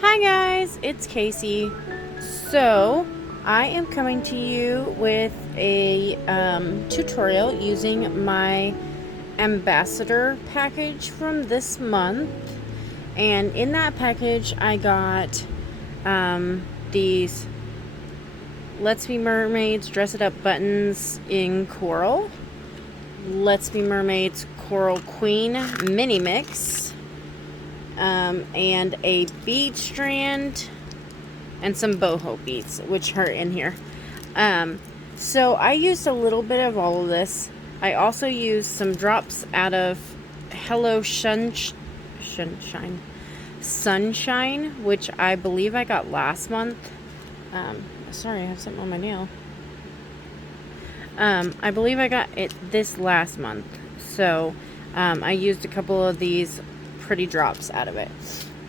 Hi guys, it's Casey. So I am coming to you with a tutorial using my ambassador package from this month. And in that package I got these Let's Be Mermaids Dress It Up buttons in coral, Let's Be Mermaids Coral Queen mini mix, and a bead strand and some boho beads, which are in here. So I used a little bit of all of this. I also used some drops out of Hello Sunshine, which I believe I got last month. Sorry, I have something on my nail. I believe I got it this last month. So I used a couple of these pretty drops out of it.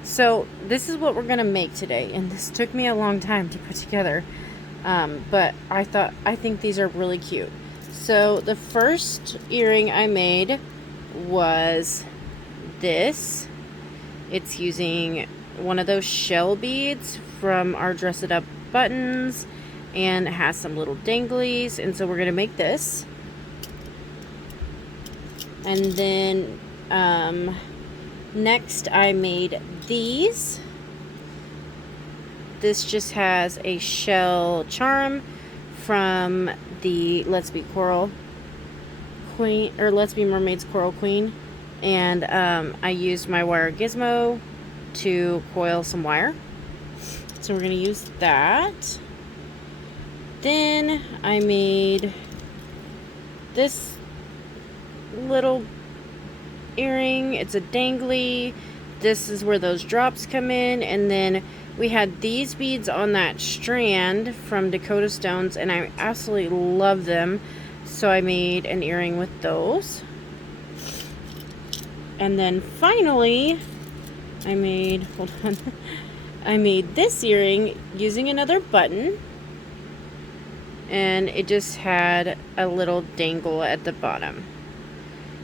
So this is what we're gonna make today, and this took me a long time to put together, but I think these are really cute. So the first earring I made was this. It's using one of those shell beads from our Dress It Up buttons, and it has some little danglies, and so we're gonna make this. And then next I made these. This just has a shell charm from the Let's Be Coral Queen, or Let's Be Mermaids Coral Queen, and I used my wire gizmo to coil some wire, so we're gonna use that. Then I made this little earring. It's a dangly. This is where those drops come in, and then we had these beads on that strand from Dakota Stones, and I absolutely love them, so I made an earring with those. And then finally I made I made this earring using another button, and it just had a little dangle at the bottom.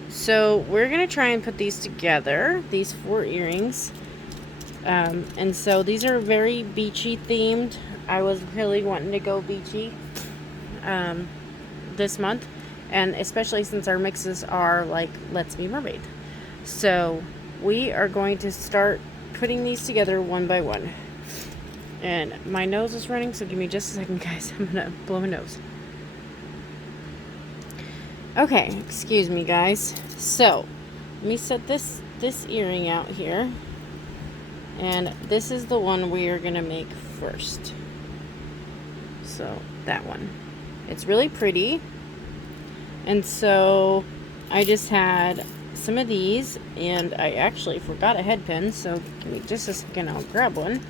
So we're gonna try and put these together, these 4 earrings. And so these are very beachy themed. I was really wanting to go beachy this month, and especially since our mixes are like Let's Be Mermaid. So we are going to start putting these together one by one. And my nose is running, so give me just a second, guys. I'm gonna blow my nose. Okay, excuse me, guys. So let me set this earring out here, and this is the one we are gonna make first. So that one, it's really pretty. And so I just had some of these, and I actually forgot a head pin, so give me just a second, I'll grab one.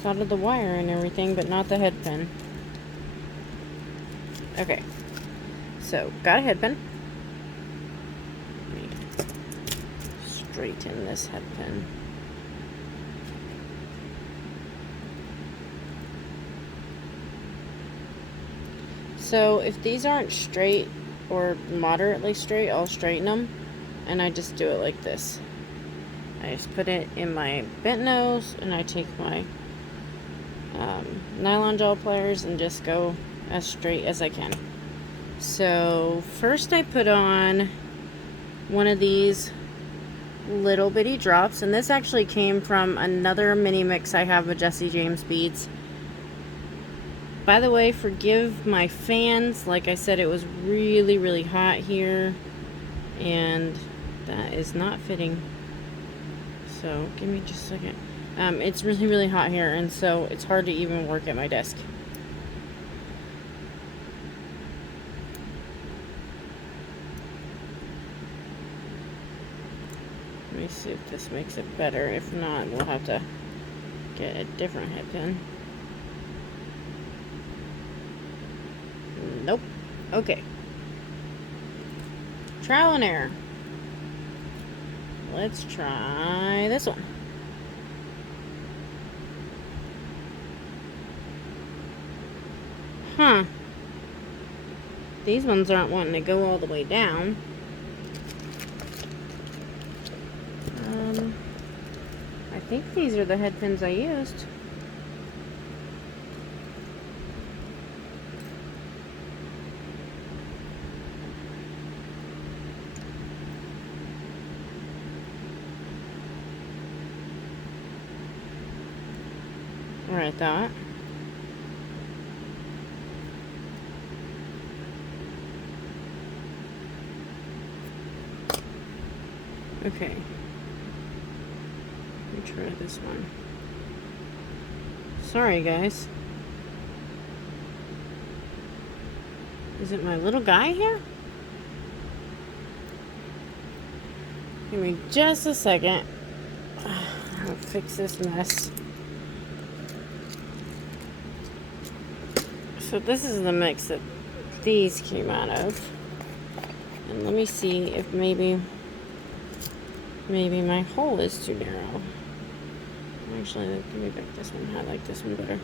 Thought of the wire and everything, but not the head pin. Okay, so got a head pin. Let me straighten this head pin. So if these aren't straight or moderately straight, I'll straighten them, and I just do it like this. I just put it in my bent nose, and I take my nylon gel pliers and just go as straight as I can. So first I put on one of these little bitty drops, and this actually came from another mini mix I have with Jesse James beads. By the way, forgive my fans. Like I said, it was really hot here, and that is not fitting. So give me just a second. It's really hot here, and so it's hard to even work at my desk. Let me see if this makes it better. If not, we'll have to get a different head pin. Nope. Okay. Trial and error. Let's try this one. Huh. These ones aren't wanting to go all the way down. I think these are the head pins I used. Right, that. Okay. Let me try this one. Sorry, guys. Is it my little guy here? Give me just a second. I'll fix this mess. So this is the mix that these came out of. And let me see if maybe my hole is too narrow. Actually, give me back this one. I like this one better.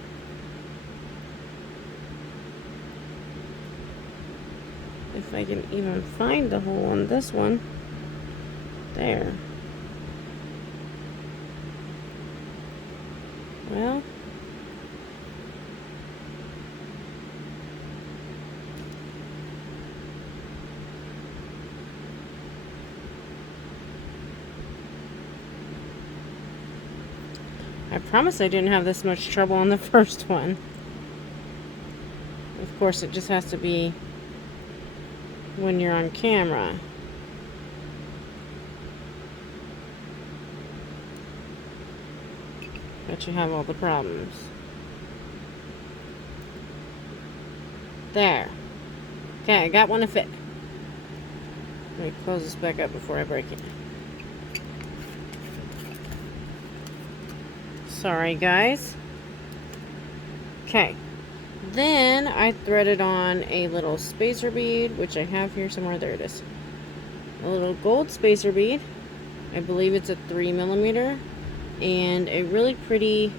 If I can even find the hole on this one. There. Well. I promise I didn't have this much trouble on the first one. Of course, it just has to be when you're on camera. But you have all the problems. There. Okay, I got one to fit. Let me close this back up before I break it. Sorry, guys. Okay. Then I threaded on a little spacer bead, which I have here somewhere. There it is. A little gold spacer bead. I believe it's a 3mm. And a really pretty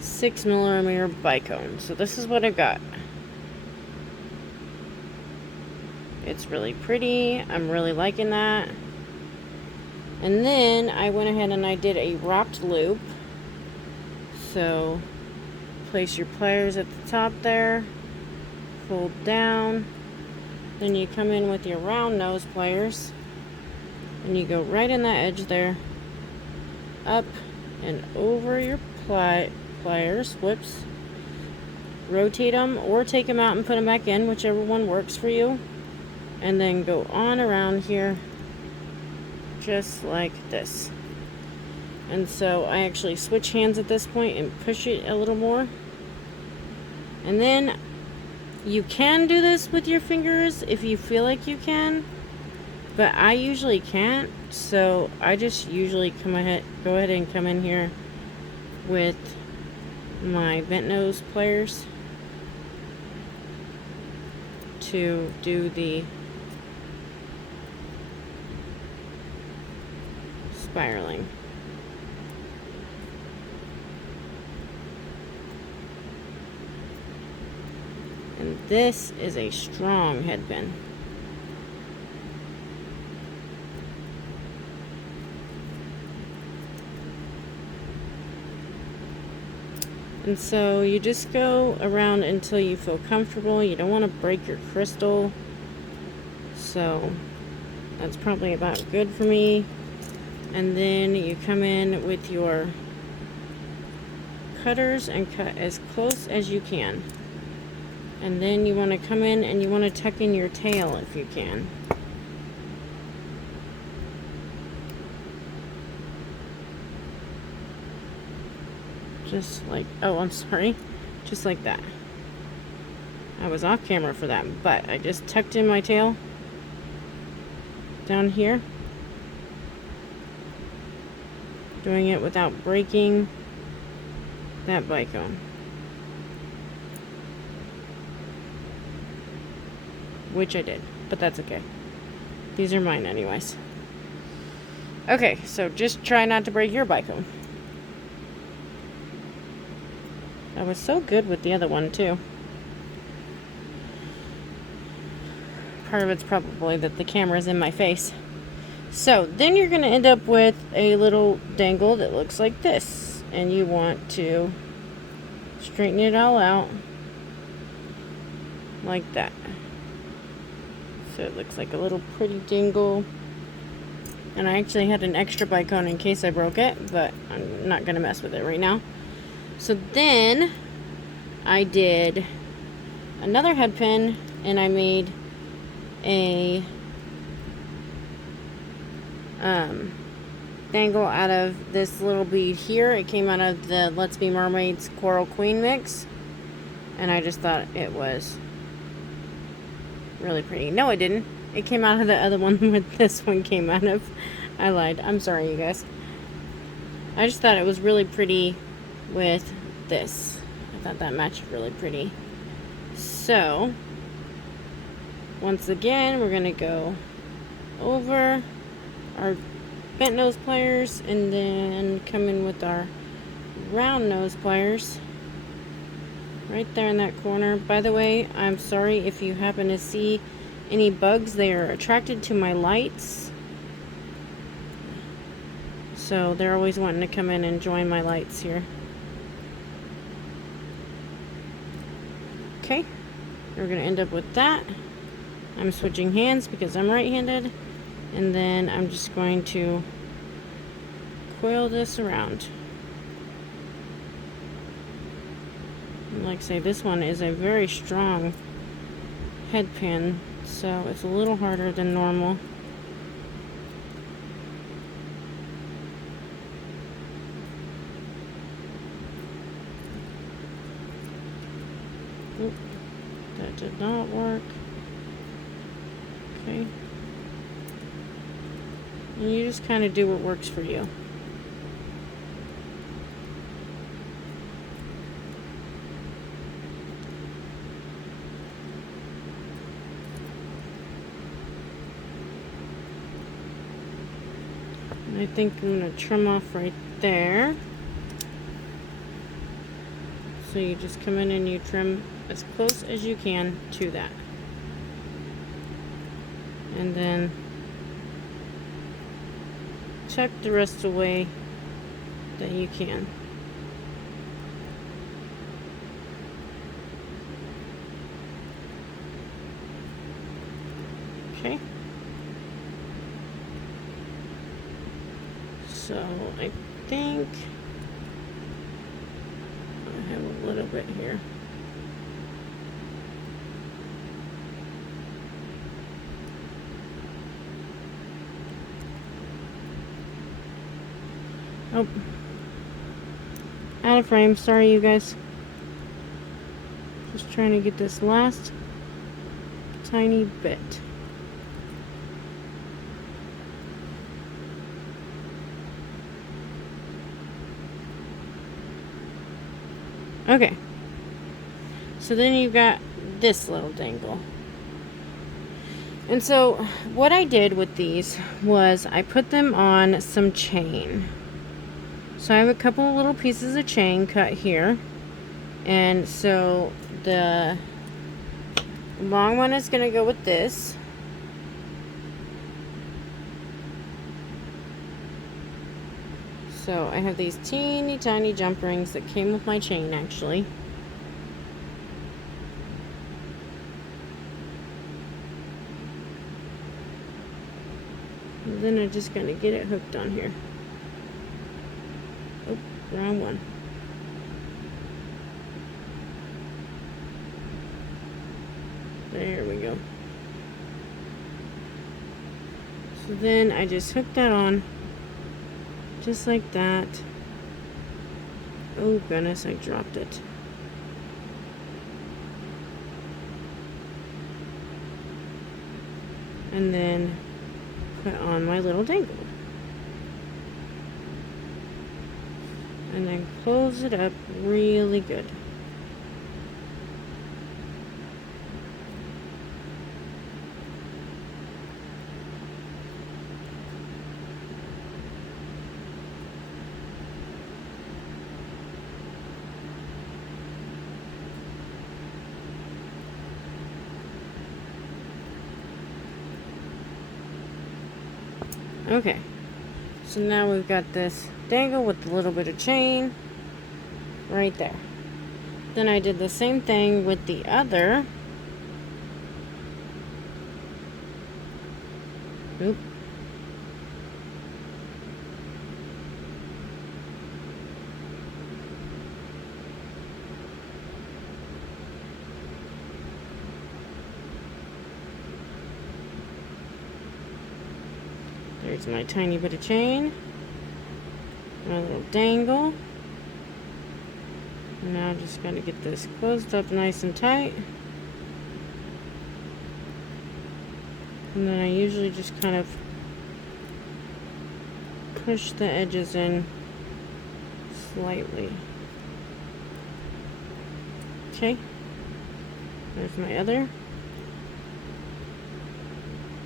6mm bicone. So this is what I got. It's really pretty. I'm really liking that. And then I went ahead and I did a wrapped loop. So place your pliers at the top there, fold down, then you come in with your round nose pliers and you go right in that edge there, up and over your pliers, whoops, rotate them or take them out and put them back in, whichever one works for you, and then go on around here just like this. And so I actually switch hands at this point and push it a little more. And then you can do this with your fingers if you feel like you can, but I usually can't. So I just usually go ahead and come in here with my bent nose pliers to do the spiraling. And this is a strong head pin. And so you just go around until you feel comfortable. You don't want to break your crystal. So that's probably about good for me. And then you come in with your cutters and cut as close as you can. And then you want to come in and you want to tuck in your tail if you can. Just like, oh, I'm sorry. Just like that. I was off camera for that, but I just tucked in my tail down here. Doing it without breaking that bicone. Which I did, but that's okay. These are mine anyways. Okay, so just try not to break your bicone. I was so good with the other one too. Part of it's probably that the camera's in my face. So then you're going to end up with a little dangle that looks like this. And you want to straighten it all out like that. So it looks like a little pretty dangle. And I actually had an extra bike on in case I broke it, but I'm not going to mess with it right now. So then I did another head pin, and I made a dangle out of this little bead here. It came out of the Let's Be Mermaids Coral Queen mix, and I just thought it was really pretty. No, it didn't. It came out of the other one that this one came out of. I lied. I'm sorry, you guys. I just thought it was really pretty with this. I thought that matched really pretty. So, once again, we're going to go over our bent nose pliers and then come in with our round nose pliers right there in that corner. By the way, I'm sorry if you happen to see any bugs. They are attracted to my lights, so they're always wanting to come in and join my lights here. Okay, we're going to end up with that. I'm switching hands because I'm right-handed, and then I'm just going to coil this around. And like I say, this one is a very strong head pin, so it's a little harder than normal. Oop, that did not work. Okay. And you just kind of do what works for you. And I think I'm going to trim off right there. So you just come in and you trim as close as you can to that. And then tuck the rest away that you can. Okay. So I think I have a little bit here. Oh, out of frame. Sorry, you guys. Just trying to get this last tiny bit. Okay. So then you've got this little dangle. And so what I did with these was I put them on some chain. So I have a couple of little pieces of chain cut here. And so the long one is going to go with this. So I have these teeny tiny jump rings that came with my chain actually. And then I'm just going to get it hooked on here. Oh, wrong one. There we go. So then I just hook that on just like that. Oh goodness, I dropped it. And then put on my little dangle. And then close it up really good. Okay, so now we've got this dangle with a little bit of chain right there. Then I did the same thing with the other. Oop. There's my tiny bit of chain. My little dangle. Now just gotta get this closed up nice and tight. And then I usually just kind of push the edges in slightly. Okay. There's my other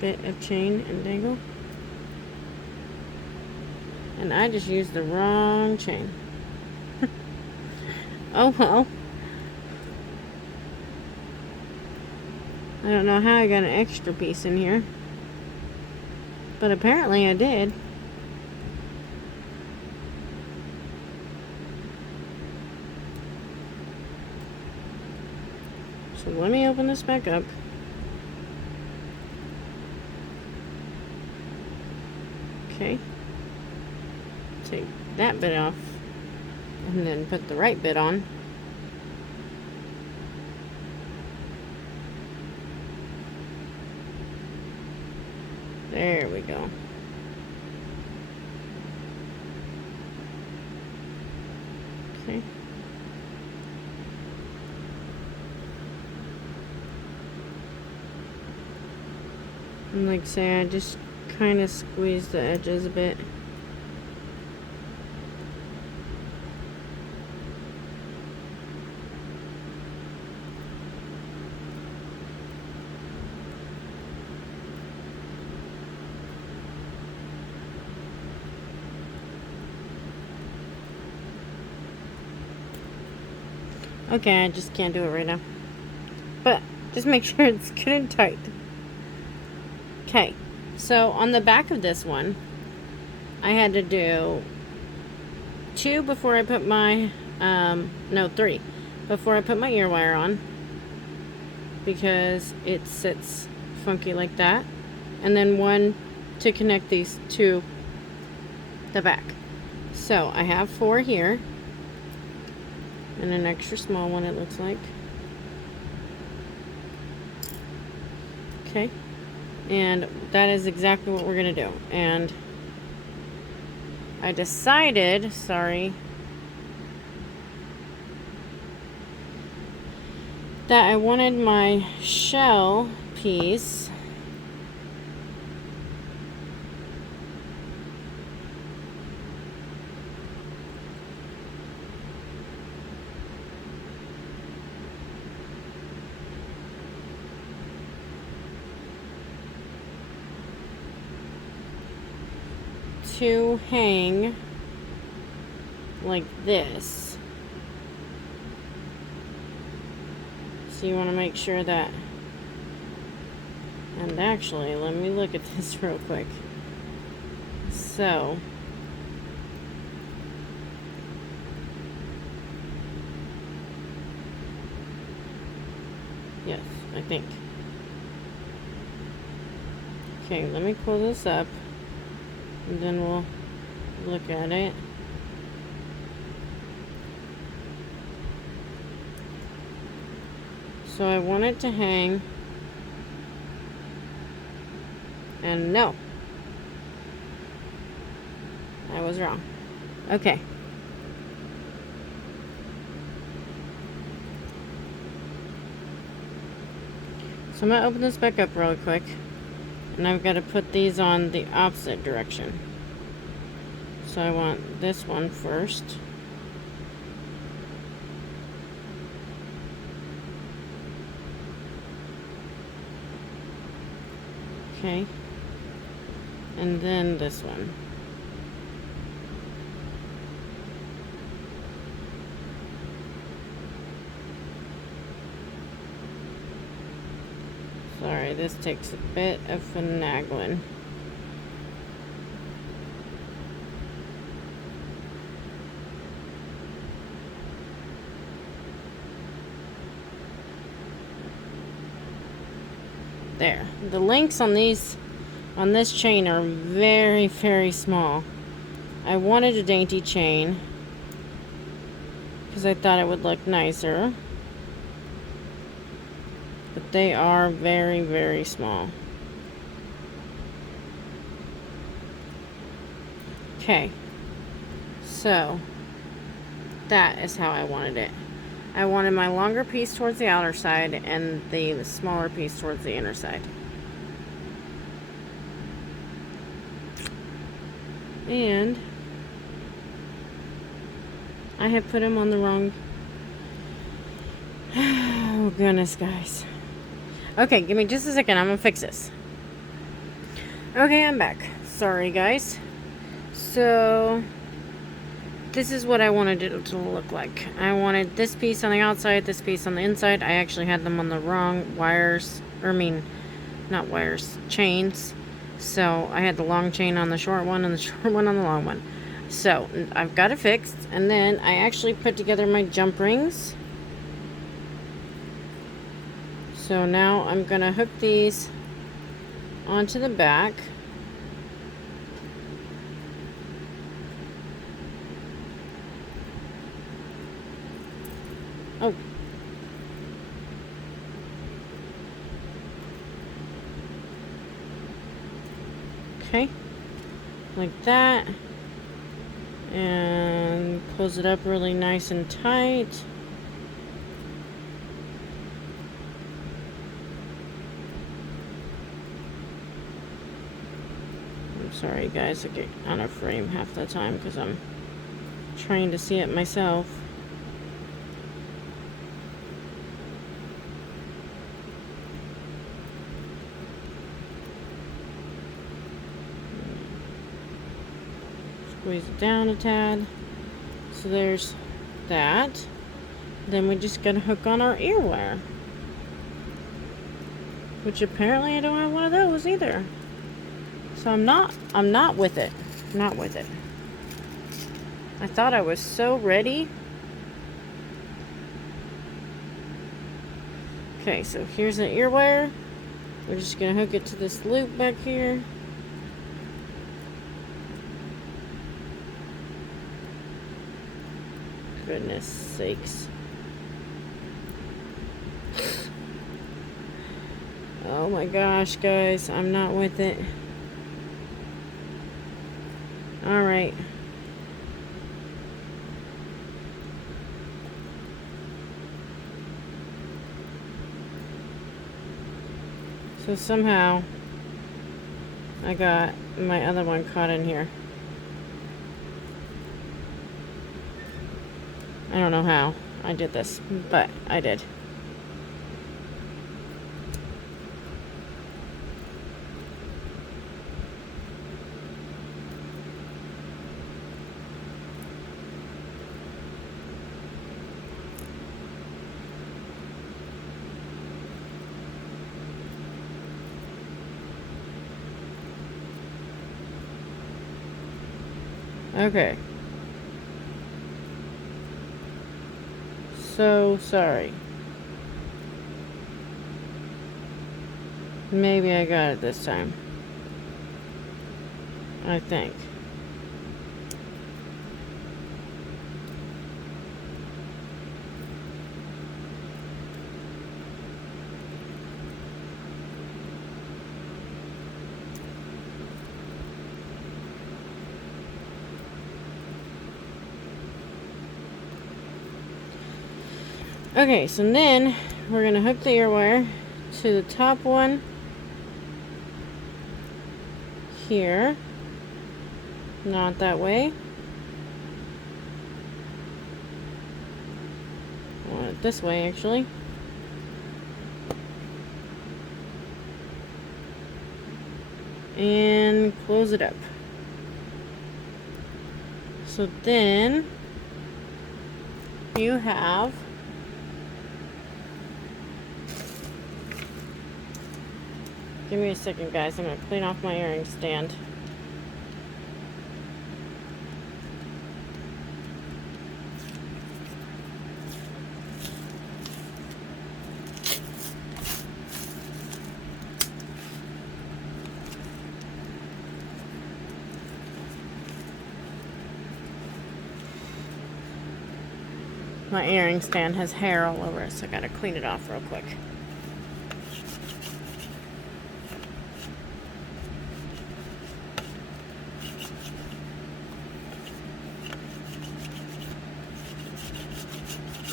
bit of chain and dangle. And I just used the wrong chain. Oh well. I don't know how I got an extra piece in here, but apparently I did. So let me open this back up. Okay. Take that bit off and then put the right bit on. There we go. Okay. And like I say, I just kind of squeeze the edges a bit. Okay, I just can't do it right now. But just make sure it's good and tight. Okay, so on the back of this one, I had to do 2 before I put my, no, 3 before I put my ear wire on, because it sits funky like that, and then 1 to connect these to the back. So I have 4 here, and an extra small one it looks like. Okay, and that is exactly what we're gonna do. And I decided, sorry, that I wanted my shell piece to hang like this. So you want to make sure that, and actually let me look at this real quick. So yes, I think. Okay, let me pull this up and then we'll look at it. So I want it to hang, and no, I was wrong. Okay. So I'm gonna open this back up really quick, and I've got to put these on the opposite direction. So I want this one first. Okay. And then this one. Sorry, this takes a bit of finagling. There. The links on this chain are very, very small. I wanted a dainty chain because I thought it would look nicer. But they are very, very small. Okay. So, that is how I wanted it. I wanted my longer piece towards the outer side and the smaller piece towards the inner side. And I have put them on the wrong... Oh, goodness, guys. Okay, give me just a second. I'm going to fix this. Okay, I'm back. Sorry, guys. So... this is what I wanted it to look like. I wanted this piece on the outside, this piece on the inside. I actually had them on the wrong wires, not wires, chains. So I had the long chain on the short one and the short one on the long one. So I've got it fixed, and then I actually put together my jump rings. So now I'm gonna hook these onto the back. Oh. Okay. Like that. And close it up really nice and tight. I'm sorry, guys. I get out of frame half the time because I'm trying to see it myself. Squeeze it down a tad. So there's that. Then we just gotta hook on our earwire, which apparently I don't have one of those either. So I'm not with it. Not with it. I thought I was so ready. Okay, so here's an earwire. We're just gonna hook it to this loop back here. Goodness sakes. Oh my gosh, guys, I'm not with it. Alright. So somehow I got my other one caught in here. I don't know how I did this, but I did. Okay. So sorry. Maybe I got it this time. I think. Okay, so then we're going to hook the ear wire to the top one here. Not that way. I want it this way, actually. And close it up. So then you have give me a second, guys. I'm going to clean off my earring stand. My earring stand has hair all over it, so I gotta clean it off real quick.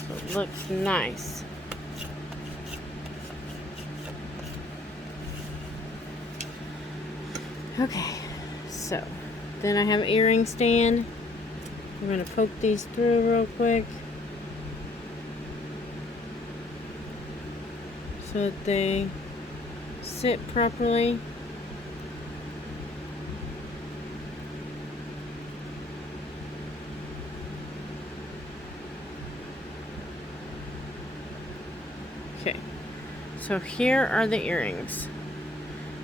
So it looks nice. Okay, so then I have an earring stand. I'm going to poke these through real quick so that they sit properly. Okay, so here are the earrings.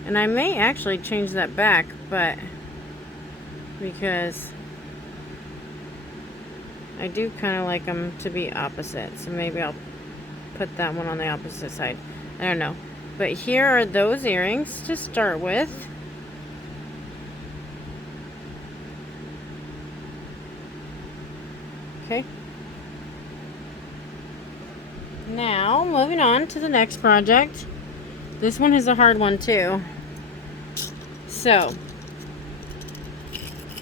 And I may actually change that back, but because I do kind of like them to be opposite, so maybe I'll put that one on the opposite side. I don't know. But here are those earrings to start with. Okay. Now, moving on to the next project. This one is a hard one too. So,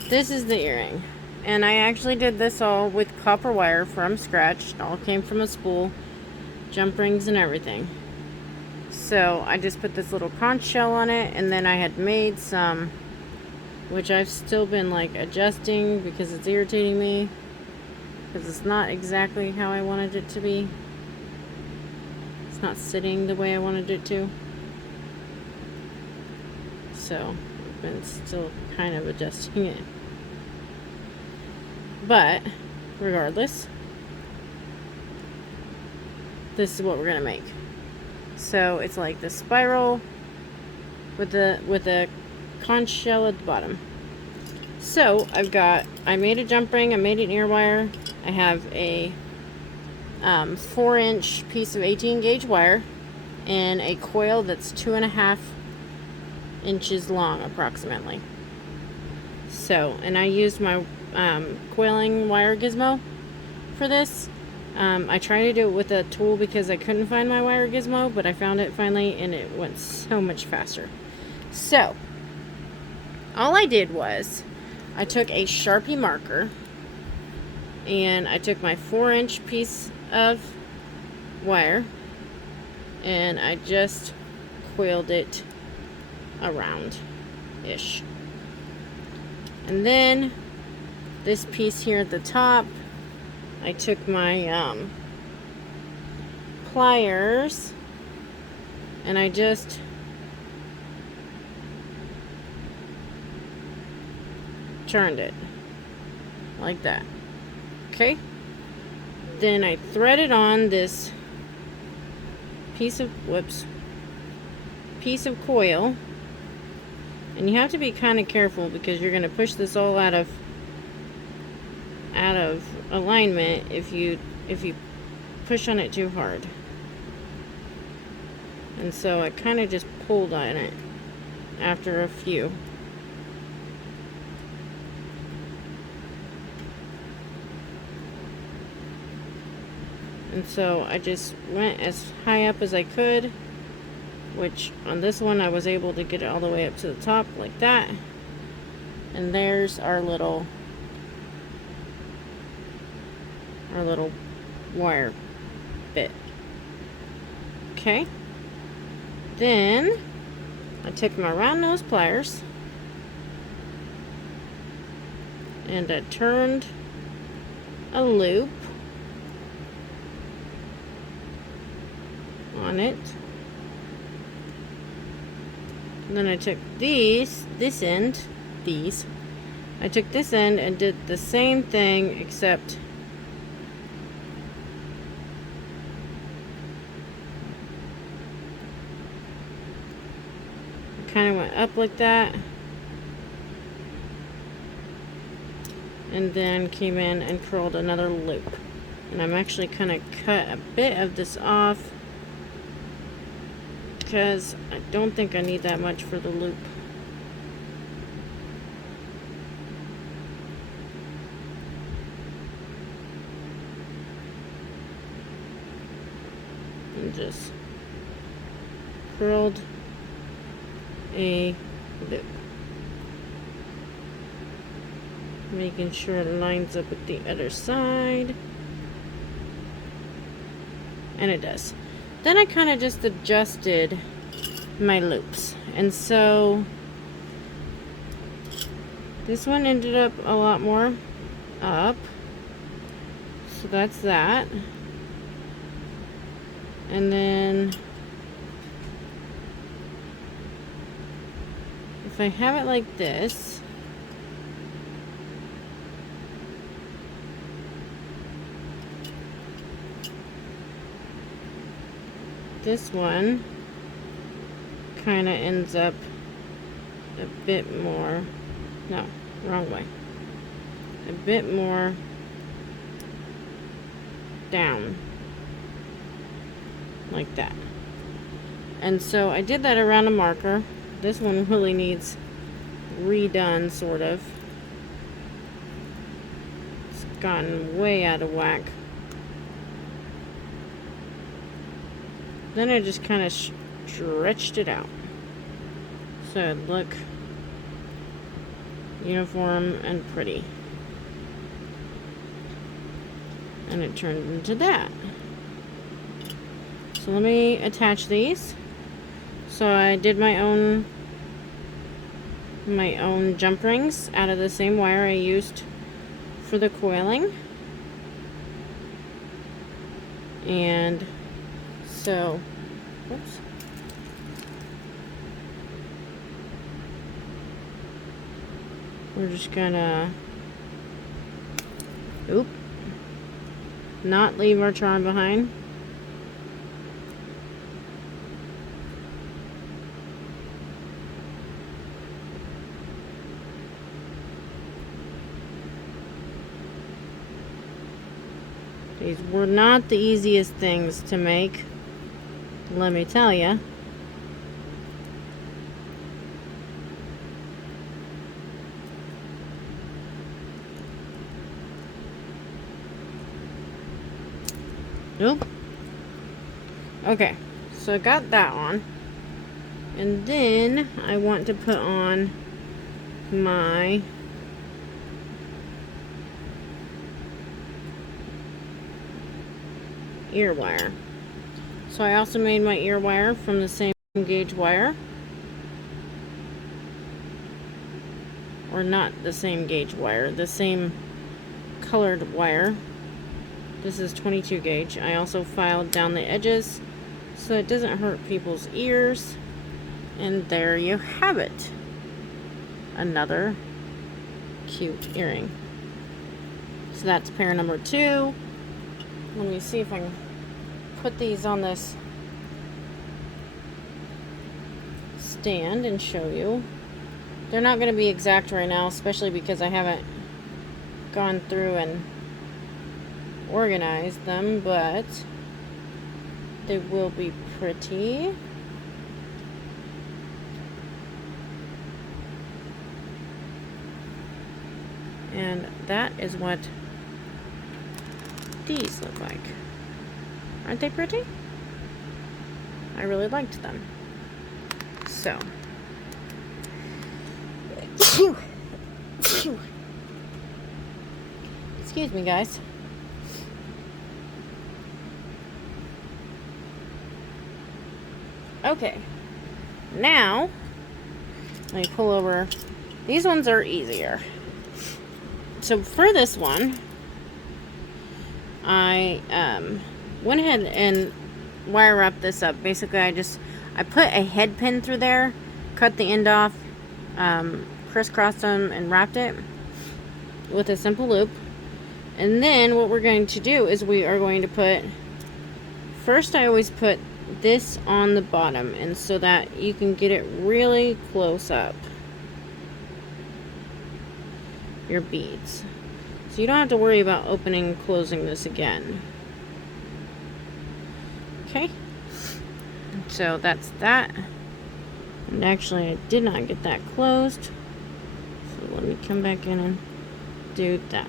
this is the earring. And I actually did this all with copper wire from scratch. It all came from a spool, jump rings and everything. So I just put this little conch shell on it, and then I had made some, which I've still been like adjusting because it's irritating me, because it's not exactly how I wanted it to be. It's not sitting the way I wanted it to. So I've been still kind of adjusting it. But regardless, this is what we're gonna make. So it's like the spiral with the conch shell at the bottom. So I made a jump ring, I made an ear wire, I have a 4-inch piece of 18 gauge wire and a coil that's 2.5 inches long approximately. So, and I used my coiling wire gizmo for this. I tried to do it with a tool because I couldn't find my wire gizmo, but I found it finally and it went so much faster. So, all I did was I took a Sharpie marker and I took my 4-inch piece of wire and I just coiled it around-ish. And then this piece here at the top, I took my pliers and I just turned it like that. Okay? Then I threaded on this piece of coil, and you have to be kind of careful because you're going to push this all out of alignment if you push on it too hard. And so I kind of just pulled on it after a few. And so I just went as high up as I could, which on this one I was able to get it all the way up to the top like that. And there's our little wire bit. Okay. Then I took my round nose pliers and I turned a loop on it. And then I took I took this end and did the same thing, except kind of went up like that and then came in and curled another loop. And I'm actually kind of cut a bit of this off because I don't think I need that much for the loop. and just curled a loop, making sure it lines up with the other side, and it does. Then I kind of just adjusted my loops, and so this one ended up a lot more up, so that's that. And then if I have it like this, this one kind of ends up a bit more, no, wrong way, a bit more down, like that. And so I did that around a marker. This one really needs redone, sort of. It's gotten way out of whack. Then I just kind of stretched it out so it'd look uniform and pretty. And it turned into that. So let me attach these. So I did my own jump rings out of the same wire I used for the coiling. And so, oops. We're just gonna, not leave our charm behind. These were not the easiest things to make, let me tell you. Nope. Okay, so I got that on. And then I want to put on my ear wire. So I also made my ear wire from the same gauge wire. Or not the same gauge wire, the same colored wire. This is 22 gauge. I also filed down the edges so it doesn't hurt people's ears. And there you have it. Another cute earring. So that's pair number 2. Let me see if I can put these on this stand and show you. They're not going to be exact right now, especially because I haven't gone through and organized them, but they will be pretty. And that is what these look like. Aren't they pretty? I really liked them. So, excuse me, guys. Okay, now let me pull over. These ones are easier. So for this one, I went ahead and wire wrapped this up. Basically, I put a head pin through there, cut the end off, crisscrossed them, and wrapped it with a simple loop. And then what we're going to do is we are going to put, first I always put this on the bottom, and so that you can get it really close up your beads, so you don't have to worry about opening and closing this again. Okay, so that's that. And actually I did not get that closed, so let me come back in and do that.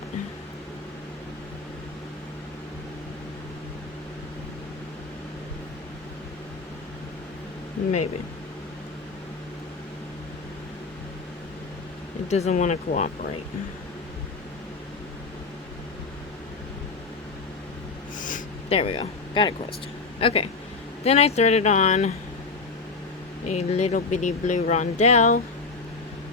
Maybe. It doesn't want to cooperate. There we go. Got it closed. Okay. Then I threaded on a little bitty blue rondelle.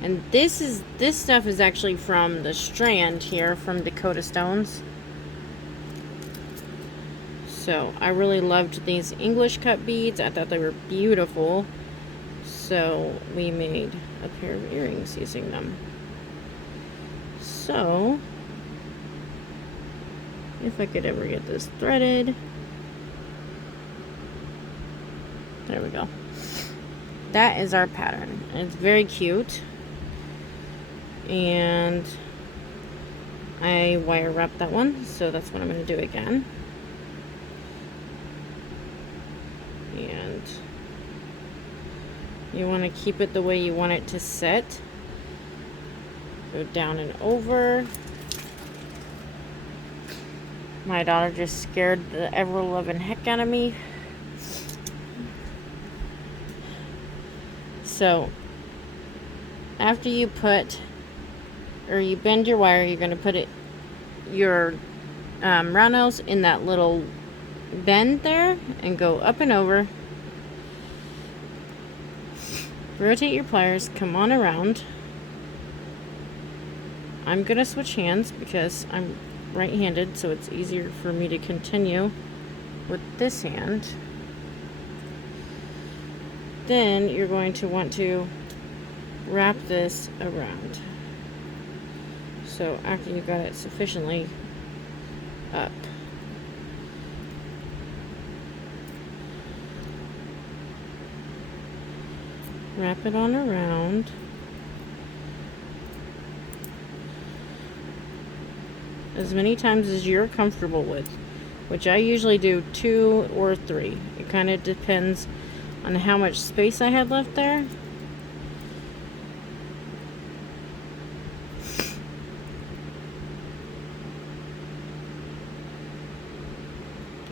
And this stuff is actually from the Strand here from Dakota Stones. So I really loved these English cut beads. I thought they were beautiful. So we made a pair of earrings using them. So if I could ever get this threaded. There we go. That is our pattern. It's very cute. And I wire wrapped that one, so that's what I'm going to do again. And you want to keep it the way you want it to sit. Go down and over. My daughter just scared the ever-loving heck out of me. So after you put, or you bend your wire, you're going to put your round nails in that little bend there and go up and over. Rotate your pliers, come on around. I'm going to switch hands because I'm right-handed, so it's easier for me to continue with this hand. Then you're going to want to wrap this around. So after you've got it sufficiently up, wrap it on around. As many times as you're comfortable with, which I usually do 2 or 3. It kind of depends on how much space I had left there.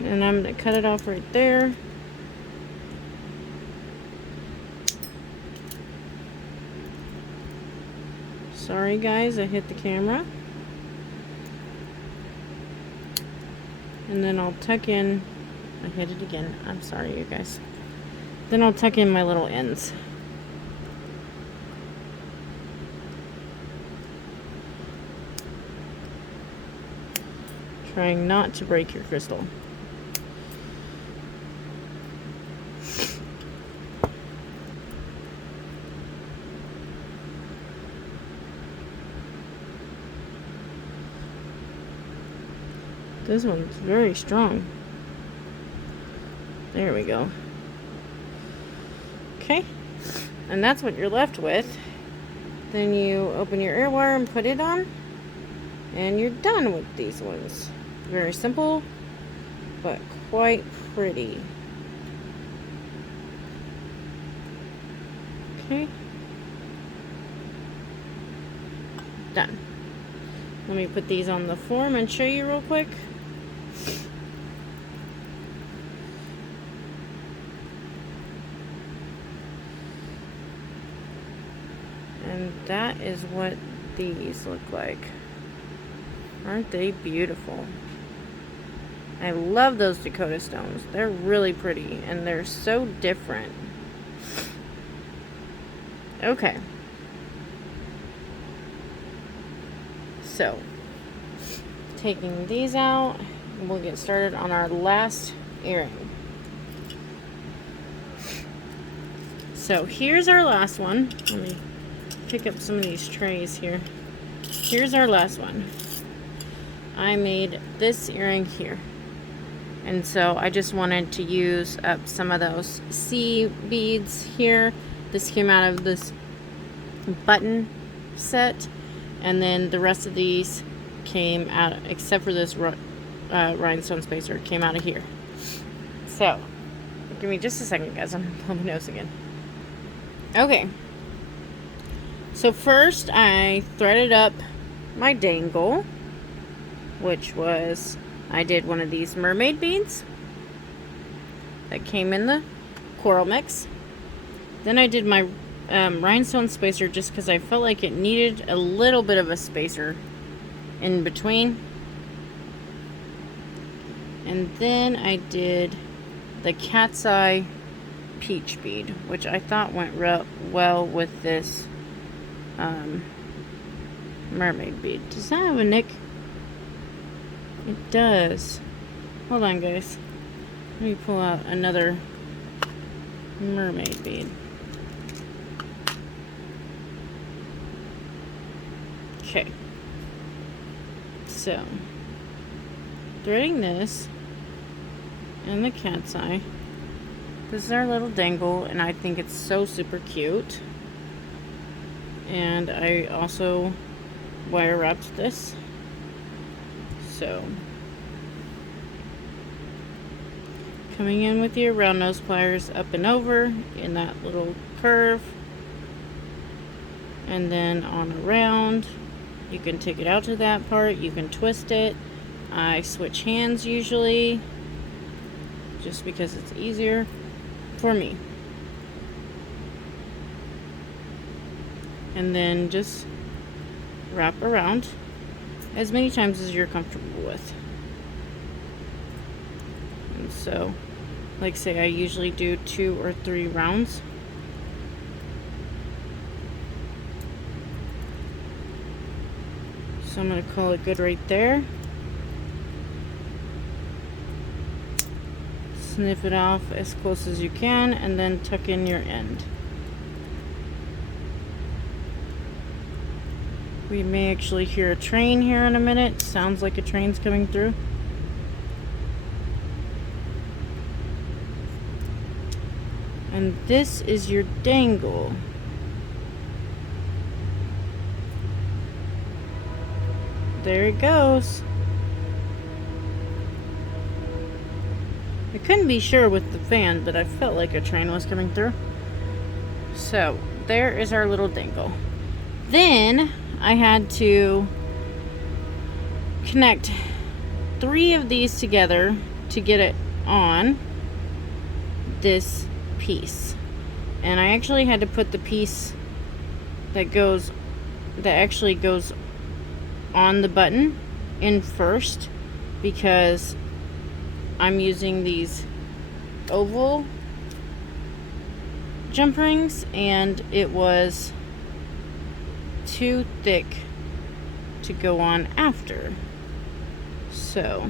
And I'm going to cut it off right there. Sorry guys, I hit the camera. And then I'll tuck in, I hit it again, I'm sorry you guys. Then I'll tuck in my little ends. Trying not to break your crystal. This one's very strong. There we go. Okay, and that's what you're left with. Then you open your ear wire and put it on, and you're done with these ones. Very simple, but quite pretty. Okay, done. Let me put these on the form and show you real quick. And that is what these look like. Aren't they beautiful? I love those Dakota stones. They're really pretty and they're so different. Okay. So, taking these out, we'll get started on our last earring. So here's our last one. Let me pick up some of these trays here. Here's our last one. I made this earring here. And so I just wanted to use up some of those C beads here. This came out of this button set. And then the rest of these came out, except for this rhinestone spacer, came out of here. So, give me just a second, guys. I'm pulling my nose again. Okay. So first, I threaded up my dangle, which was, I did one of these mermaid beads that came in the coral mix. Then I did my rhinestone spacer just because I felt like it needed a little bit of a spacer in between. And then I did the cat's eye peach bead, which I thought went well with this mermaid bead. Does that have a nick? It does. Hold on, guys. Let me pull out another mermaid bead. Okay. So, threading this and the cat's eye. This is our little dangle, and I think it's so super cute. And I also wire wrapped this. So, coming in with your round nose pliers up and over in that little curve, and then on around. You can take it out to that part, you can twist it. I switch hands usually, just because it's easier for me. And then just wrap around as many times as you're comfortable with. And so, like say I usually do 2 or 3 rounds. So I'm going to call it good right there. Snip it off as close as you can, and then tuck in your end. We may actually hear a train here in a minute. Sounds like a train's coming through. And this is your dangle. There it goes. I couldn't be sure with the fan, but I felt like a train was coming through. So, there is our little dangle. Then, I had to connect 3 of these together to get it on this piece. And I actually had to put the piece that actually goes on the button in first, because I'm using these oval jump rings and it was too thick to go on after. So,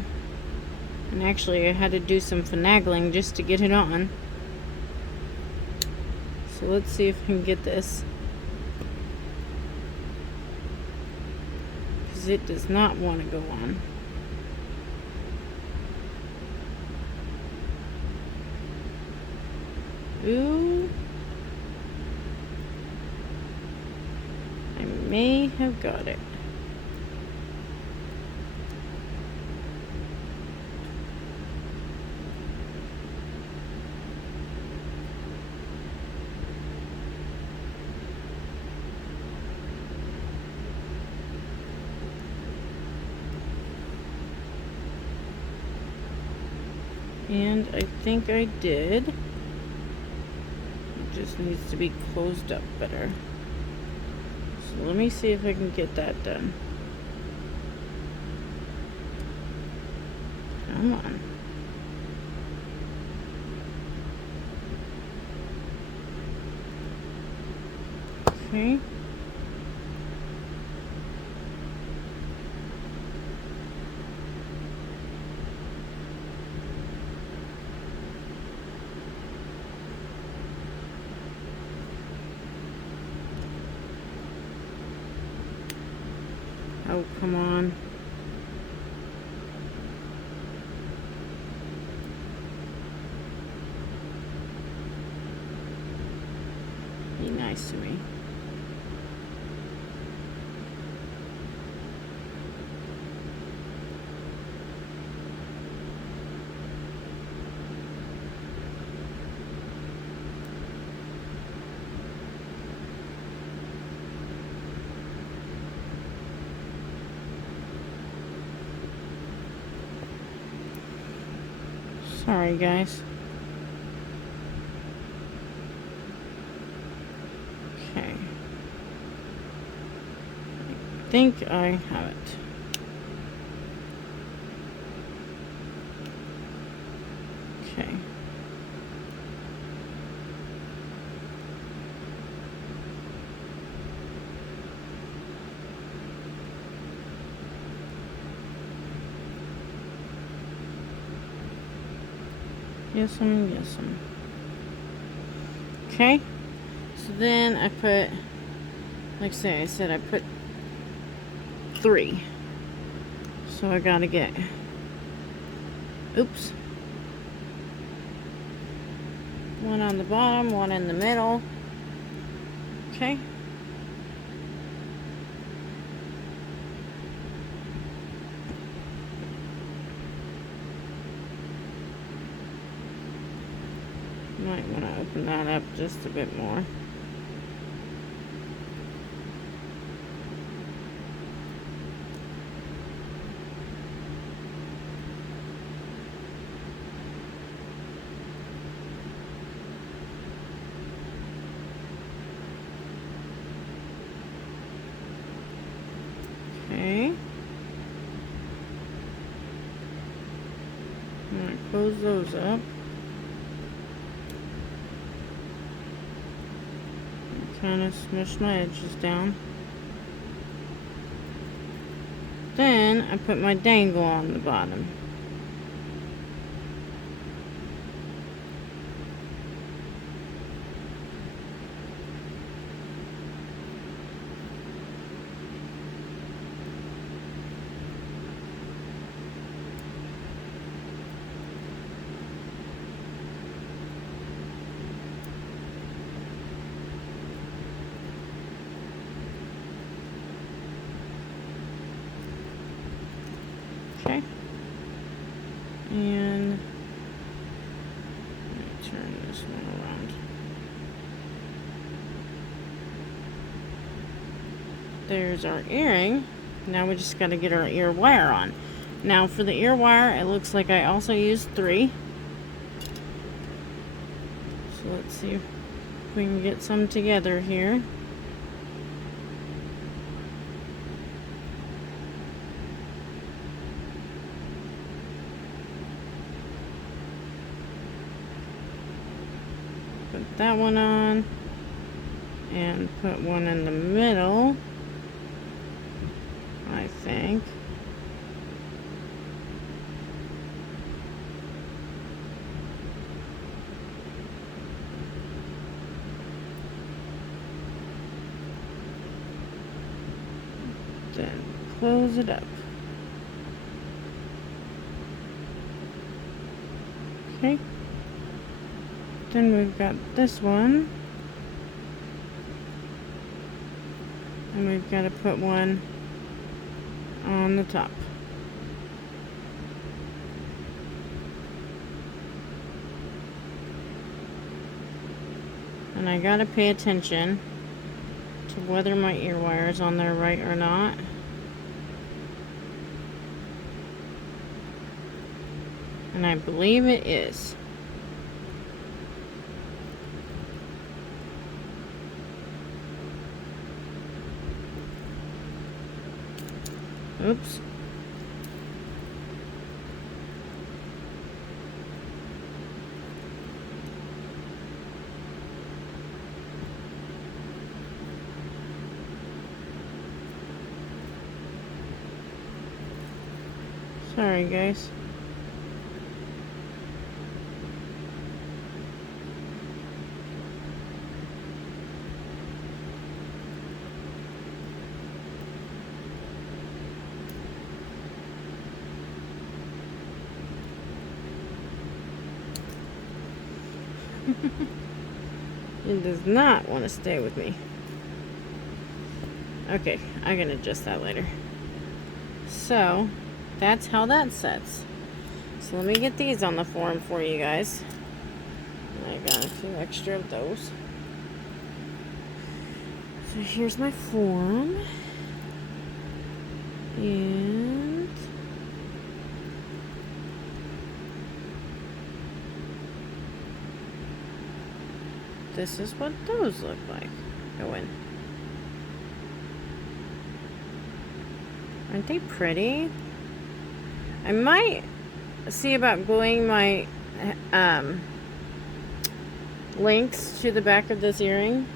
and actually I had to do some finagling just to get it on. So let's see if I can get this. It does not want to go on. Ooh. I may have got it. And I think I did. It just needs to be closed up better. So let me see if I can get that done. Come on. Okay. Oh, come on. Be nice to me. Sorry, guys. think I have it. Okay. Yes, okay, so then I put, like I said, I put 3. So I gotta get, oops, 1 on the bottom, 1 in the middle. Okay. Might want to open that up just a bit more. Okay. I'm going to close those up. Kind of smush my edges down. Then I put my dangle on the bottom. Okay. And let me turn this one around. There's our earring. Now we just got to get our ear wire on. Now for the ear wire, it looks like I also used 3. So let's see if we can get some together here. Put that one on and put one in the middle, I think. Then close it up. Okay. Then we've got this one. And we've got to put one on the top. And I gotta pay attention to whether my ear wire is on there right or not. And I believe it is. Oops. Sorry, guys. It does not want to stay with me. Okay, I can adjust that later. So, that's how that sets. So let me get these on the form for you guys. I got a few extra of those. So here's my form. And this is what those look like. Go in. Aren't they pretty? I might see about gluing my links to the back of this earring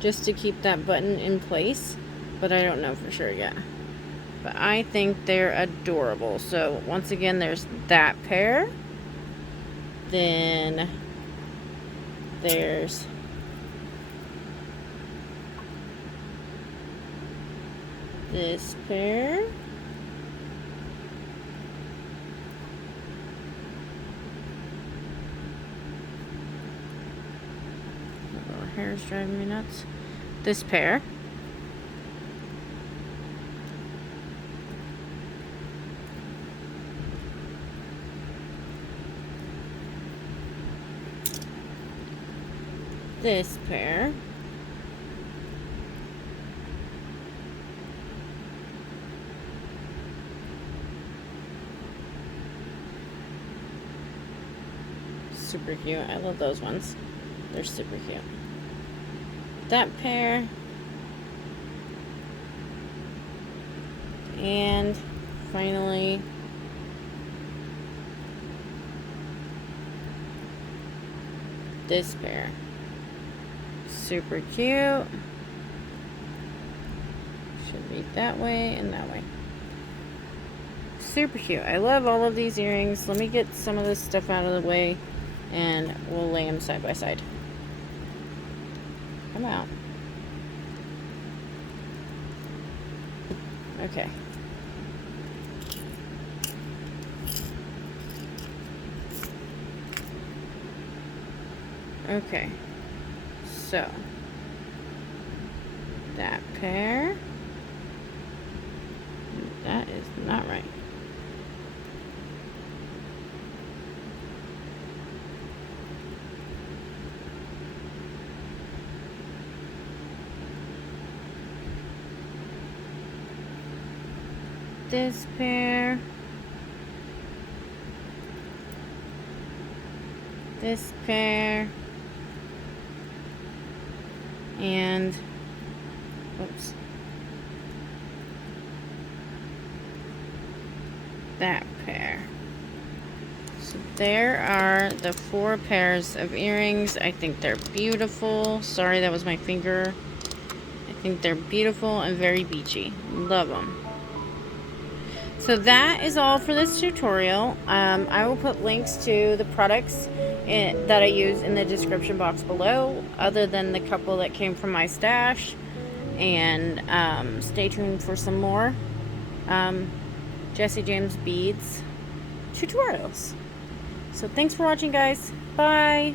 just to keep that button in place, but I don't know for sure yet. But I think they're adorable. So once again, there's that pair. Then there's this pair. My little hair is driving me nuts. This pair. This pair. Super cute. I love those ones. They're super cute. That pair. And finally this pair. Super cute. Should be that way and that way. Super cute. I love all of these earrings. Let me get some of this stuff out of the way and we'll lay them side by side. Come out. Okay. Okay. So that pair. That is not right. This pair. This pair. And oops. That pair. So there are the 4 pairs of earrings. I think they're beautiful. Sorry, that was my finger. I think they're beautiful and very beachy. Love them. So that is all for this tutorial. I will put links to the products that I use in the description box below, other than the couple that came from my stash. And stay tuned for some more Jesse James Beads tutorials. So thanks for watching, guys. Bye.